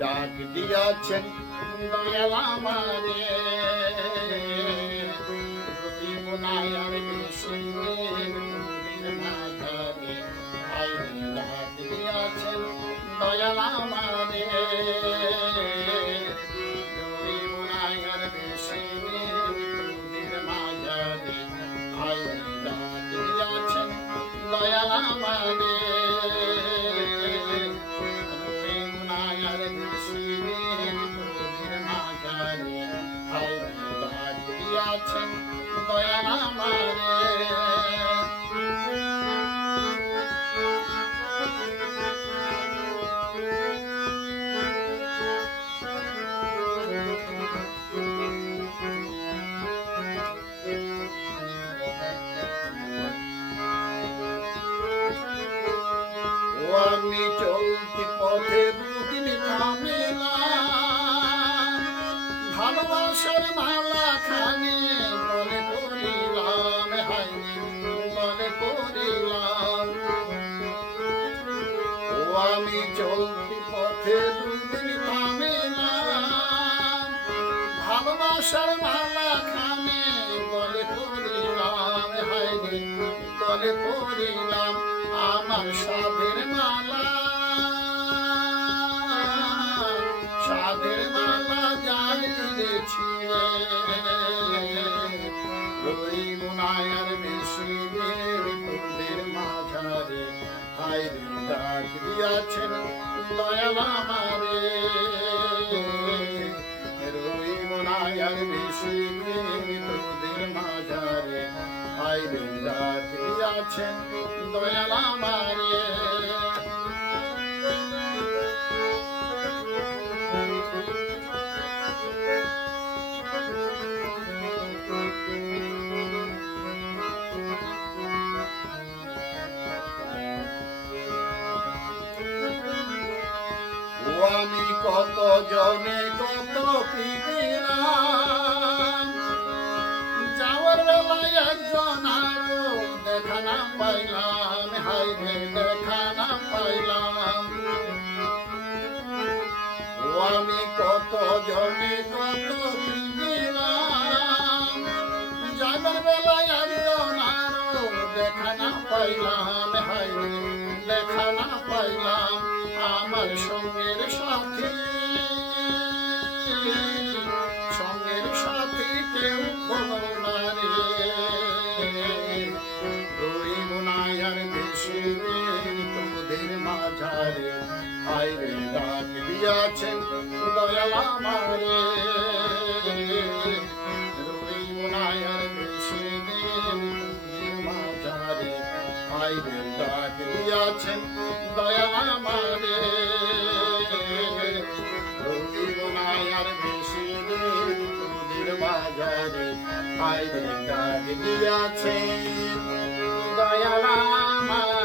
ডাক দিয়াছেন দয়াল আমারে রবিনায়ার বেশি মাঝারে ডাক দিয়াছেন দয়াল আমারে রবিনায়ার বেশি মাঝারে ডাক দিয়াছেন দয়াল আমারে আছেন দয়াল আমারে আমি চলতি পথে দুদিন ঝামেলা ভালোবাসার মালা খানে বলে করিলাম হাইনি বলে করিলাম ও আমি চলতি পথে দুদিন ঝামেলা ভালোবাসার মালা খানে বলে করিলাম হাইনি বলে করিলাম আমার সাধের মালা সাধের মালা যাইছি রবিনায়ার বেশি তোদের মাঝারে হায়রে ডাক দিয়াছেন দয়াল আমারে রবিনায়ার বেশি তোদের মাঝারে হায়রে ডাক দিয়াছেন দয়াল আমারে আমি কত জনে কত পিদিলাম যাওয়ার বেলায় একজন আরো দেখা না পাইলাম হাইরে দেখা না পাইলাম ও আমি কত জনে কত পিদিলাম যাওয়ার বেলায় একজন আরো দেখা না পাইলাম হাইরে দেখা না পাইলাম আমার সঙ্গের সাথী কেউ হলো না রে রবিনায়ার বেশি তোদের মাঝারে হায়রে ডাক দিয়াছেন দয়াল আমারে রবিনায়ার বেশি তোদের মাঝারে হায়রে ডাক দিয়াছেন দয়াল আমারে রবিনায়ার বেশি তোদের মাঝারে হায়রে ডাক দিয়াছেন দয়াল আমারে।